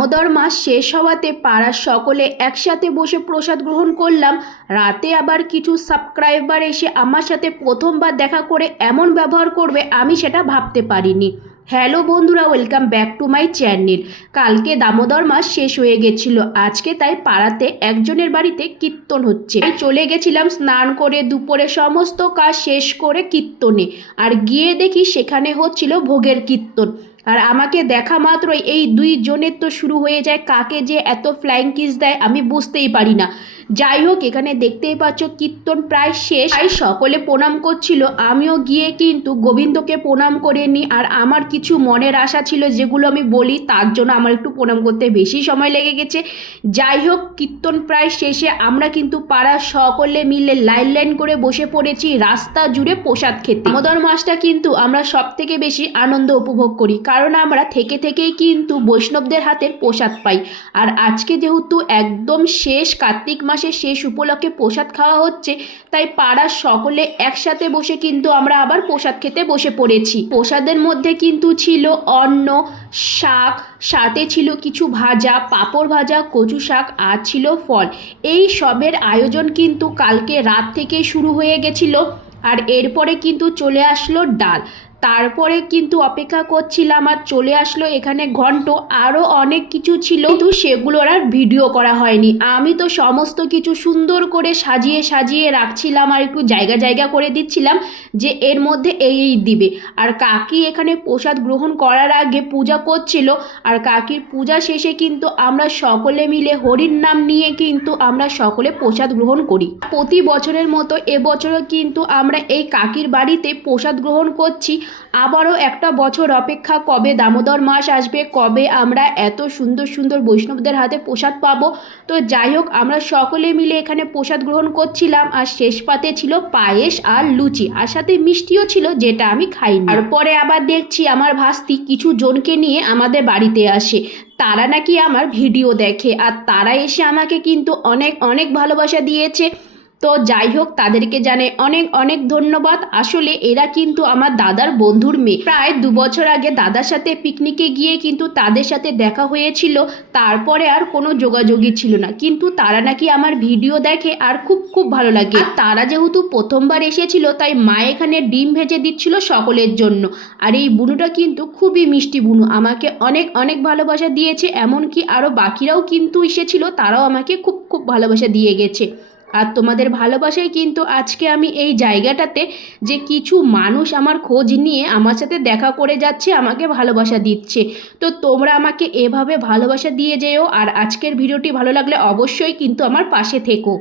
দামোদর মাস শেষ হওয়াতে পাড়ার সকলে একসাথে বসে প্রসাদ গ্রহণ করলাম। রাতে আবার কিছু সাবস্ক্রাইবার এসে আমার সাথে প্রথমবার দেখা করে এমন ব্যবহার করবে আমি সেটা ভাবতে পারিনি। হ্যালো বন্ধুরা welcome back to my channel কালকে দামোদর মাস শেষ হয়ে গেছিল। আজকে তাই পাড়াতে একজনের বাড়িতে কীর্তন হচ্ছে। চলে গেছিলাম স্নান করে দুপুরে সমস্ত কাজ শেষ করে কীর্তনে। আর গিয়ে দেখি সেখানে হচ্ছিল ভোগের কীর্তন। আর আমাকে দেখা মাত্রই এই দুই জনের তো শুরু হয়ে যায়, কাকে যে এত ফ্লাইং কিস দেয় আমি বুঝতেই পারি না। যাই হোক, এখানে দেখতেই পাচ্ছ কীর্তন প্রায় শেষ। তাই সকলে প্রণাম করছিল। আমিও গিয়ে কিন্তু গোবিন্দকে প্রণাম করে নিই। আর আমার কিছু মনের আশা ছিল যেগুলো আমি বলি, তার জন্য আমার একটু প্রণাম করতে বেশি সময় লেগে গেছে। যাই হোক, কীর্তন প্রায় শেষে আমরা কিন্তু পাড়ার সকলে মিলে লাইন লাইন করে বসে পড়েছি রাস্তা জুড়ে প্রসাদ খেতে। দামোদর মাসটা কিন্তু আমরা সব থেকে বেশি আনন্দ উপভোগ করি, কারণ আমরা থেকে থেকেই কিন্তু বৈষ্ণবদের হাতের প্রসাদ পাই। আর আজকে যেহেতু একদম শেষ, কার্তিক মাসের শেষ উপলক্ষে প্রসাদ খাওয়া হচ্ছে, তাই পাড়ার সকলে একসাথে বসে কিন্তু আমরা আবার প্রসাদ খেতে বসে পড়েছি। প্রসাদের মধ্যে কিন্তু ছিল অন্ন, শাক, সাথে ছিল কিছু ভাজা, পাঁপড় ভাজা, কচু শাক, আর ছিল ফল। এই সবের আয়োজন কিন্তু কালকে রাত থেকে শুরু হয়ে গেছিল, আর এরপরে কিন্তু চলে আসলো ডাল। তারপরে কিন্তু অপেক্ষা করছিলাম আর চলে আসলো এখানে ঘন্ট। আরও অনেক কিছু ছিল, কিন্তু সেগুলোর আর ভিডিও করা হয়নি। আমি তো সমস্ত কিছু সুন্দর করে সাজিয়ে সাজিয়ে রাখছিলাম আর একটু জায়গা জায়গা করে দিচ্ছিলাম যে এর মধ্যে এই এই দিবে। আর কাকি এখানে প্রসাদ গ্রহণ করার আগে পূজা করছিল। আর কাকির পূজা শেষে কিন্তু আমরা সকলে মিলে হরির নাম নিয়ে কিন্তু আমরা সকলে প্রসাদ গ্রহণ করি। প্রতি বছরের মতো এবছরও কিন্তু আমরা এই কাকির বাড়িতে প্রসাদ গ্রহণ করছি। আবারও একটা বছর অপেক্ষা কবে দামোদর মাস আসবে, কবে আমরা এত সুন্দর সুন্দর বৈষ্ণবদের হাতে প্রসাদ পাবো? তো যাই হোক, আমরা সকলে মিলে এখানে প্রসাদ গ্রহণ করছিলাম আর শেষ পাতে ছিল পায়েস আর লুচি আর সাথে মিষ্টিও ছিল যেটা আমি খাইনি। তারপরে আবার দেখছি আমার ভাস্তি কিছু জনকে নিয়ে আমাদের বাড়িতে আসে। তারা নাকি আমার ভিডিও দেখে আর তারা এসে আমাকে কিন্তু অনেক অনেক ভালোবাসা দিয়েছে। তো যাই হোক, তাদেরকে জানে অনেক অনেক ধন্যবাদ। আসলে এরা কিন্তু আমার দাদার বন্ধুর মেয়ে। প্রায় দু বছর আগে দাদার সাথে পিকনিকে গিয়ে কিন্তু তাদের সাথে দেখা হয়েছিল। তারপরে আর কোনো যোগাযোগই ছিল না। কিন্তু তারা নাকি আমার ভিডিও দেখে আর খুব খুব ভালো লাগে। তারা যেহেতু প্রথমবার এসেছিল, তাই মা এখানে ডিম ভেজে দিচ্ছিল সকলের জন্য। আর এই বুনুটা কিন্তু খুবই মিষ্টি বুনু। আমাকে অনেক অনেক ভালোবাসা দিয়েছে। এমনকি আরও বাকিরাও কিন্তু এসেছিল, তারাও আমাকে খুব খুব ভালোবাসা দিয়ে গেছে। আর তোমাদের ভালোবাসাই কিন্তু আজকে আমি এই জায়গাটাতে যে কিছু মানুষ আমার খোঁজ নিয়ে আমার সাথে দেখা করে যাচ্ছে, আমাকে ভালোবাসা দিচ্ছে। তো তোমরা আমাকে এভাবে ভালোবাসা দিয়ে যেও, আর আজকের ভিডিওটি ভালো লাগলে অবশ্যই কিন্তু আমার পাশে থেকো।